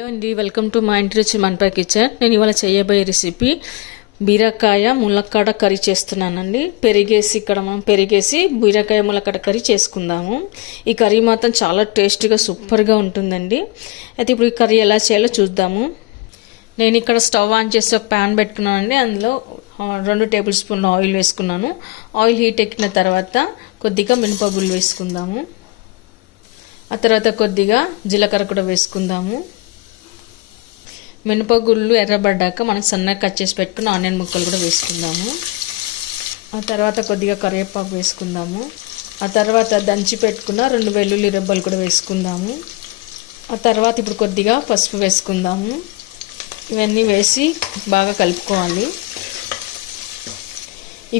Hello అండి, welcome to మా ఇంటి రుచి మనపై కిచెన్. నేను ఇవాళ చేయబోయే రెసిపీ బీరకాయ ములక్కాడ కర్రీ చేస్తున్నానండి. ఇక్కడ మనం పెరిగేసి బీరకాయ ములక్కాడ కర్రీ చేసుకుందాము. ఈ కర్రీ మాత్రం చాలా టేస్టీగా సూపర్గా ఉంటుందండి. అయితే ఇప్పుడు ఈ కర్రీ ఎలా చేయాలో చూద్దాము. నేను ఇక్కడ స్టవ్ ఆన్ చేసి ఒక ప్యాన్ పెట్టుకున్నానండి. అందులో 2 టేబుల్ స్పూన్ల ఆయిల్ వేసుకున్నాను. ఆయిల్ హీట్ ఎక్కిన తర్వాత కొద్దిగా మినపగుళ్ళు వేసుకుందాము. ఆ తర్వాత కొద్దిగా జీలకర్ర కూడా వేసుకుందాము. మినపగుళ్ళు ఎర్రబడ్డాక మనం సన్నగా కట్ చేసి పెట్టుకున్న ఆనియన్ ముక్కలు కూడా వేసుకుందాము. ఆ తర్వాత కొద్దిగా కరివేపాకు వేసుకుందాము. ఆ తర్వాత దంచి పెట్టుకున్న 2 వెల్లుల్లి రెబ్బలు కూడా వేసుకుందాము. ఆ తర్వాత ఇప్పుడు కొద్దిగా పసుపు వేసుకుందాము. ఇవన్నీ వేసి బాగా కలుపుకోవాలి.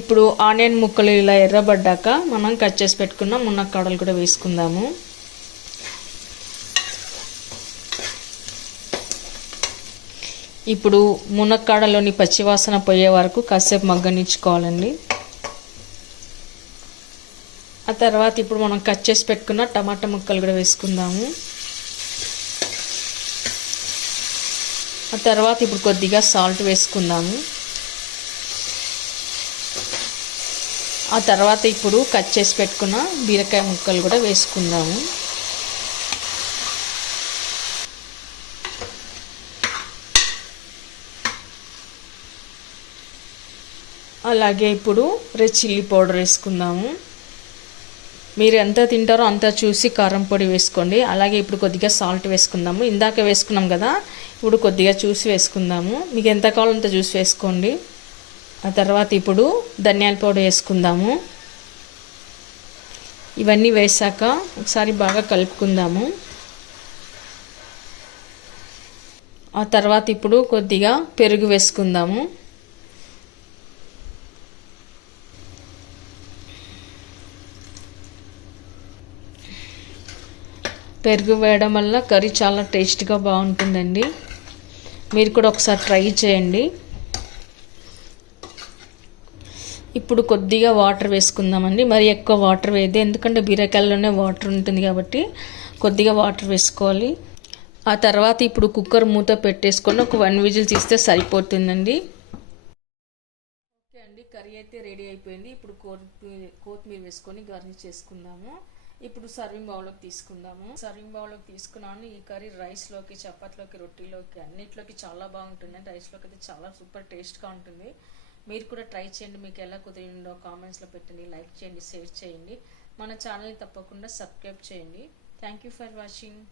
ఇప్పుడు ఆనియన్ ముక్కలు ఇలా ఎర్రబడ్డాక మనం కట్ చేసి పెట్టుకున్న మునక్కాడలు కూడా వేసుకుందాము. ఇప్పుడు మునక్కాడలోని పచ్చివాసన పోయే వరకు కాసేపు మగ్గనిచ్చుకోవాలండి. ఆ తర్వాత ఇప్పుడు మనం కట్ చేసి పెట్టుకున్న టమాటా ముక్కలు కూడా వేసుకుందాము. ఆ తర్వాత ఇప్పుడు కొద్దిగా సాల్ట్ వేసుకుందాము. ఆ తర్వాత ఇప్పుడు కట్ చేసి పెట్టుకున్న బీరకాయ ముక్కలు కూడా వేసుకుందాము. అలాగే ఇప్పుడు రెడ్ చిల్లీ పౌడర్ వేసుకుందాము. మీరు ఎంత తింటారో అంత చూసి కారం పొడి వేసుకోండి. అలాగే ఇప్పుడు కొద్దిగా సాల్ట్ వేసుకుందాము. ఇందాక వేసుకున్నాం కదా, ఇప్పుడు కొద్దిగా చూసి వేసుకుందాము. మీకు ఎంత కావాలో అంత చూసి వేసుకోండి. ఆ తర్వాత ఇప్పుడు ధనియాల పౌడర్ వేసుకుందాము. ఇవన్నీ వేసాక ఒకసారి బాగా కలుపుకుందాము. ఆ తర్వాత ఇప్పుడు కొద్దిగా పెరుగు వేసుకుందాము. పెరుగు వేయడం వల్ల కర్రీ చాలా టేస్ట్గా బాగుంటుందండి. మీరు కూడా ఒకసారి ట్రై చేయండి. ఇప్పుడు కొద్దిగా వాటర్ వేసుకుందామండి. మరి ఎక్కువ వాటర్ వేయద్దు, ఎందుకంటే బీరకాయల్లోనే వాటర్ ఉంటుంది కాబట్టి కొద్దిగా వాటర్ వేసుకోవాలి. ఆ తర్వాత ఇప్పుడు కుక్కర్ మూత పెట్టేసుకొని ఒక 1 విజిల్ తీస్తే సరిపోతుందండి. ఓకే అండి, కర్రీ అయితే రెడీ అయిపోయింది. ఇప్పుడు కొత్తిమీర వేసుకొని గార్నిష్ చేసుకుందాము. ఇప్పుడు సర్వింగ్ బౌల్లోకి తీసుకుందాము. సర్వింగ్ బౌల్లోకి తీసుకున్నాను. ఈ కర్రీ రైస్లోకి, చపాతీలోకి, రొట్టెలోకి అన్నిట్లోకి చాలా బాగుంటుంది. రైస్లోకి అయితే చాలా సూపర్ టేస్ట్గా ఉంటుంది. మీరు కూడా ట్రై చేయండి. మీకు ఎలా కుదిరిందో కామెంట్స్లో పెట్టండి. లైక్ చేయండి, షేర్ చేయండి. మన ఛానల్ని తప్పకుండా సబ్స్క్రైబ్ చేయండి. Thank you for watching.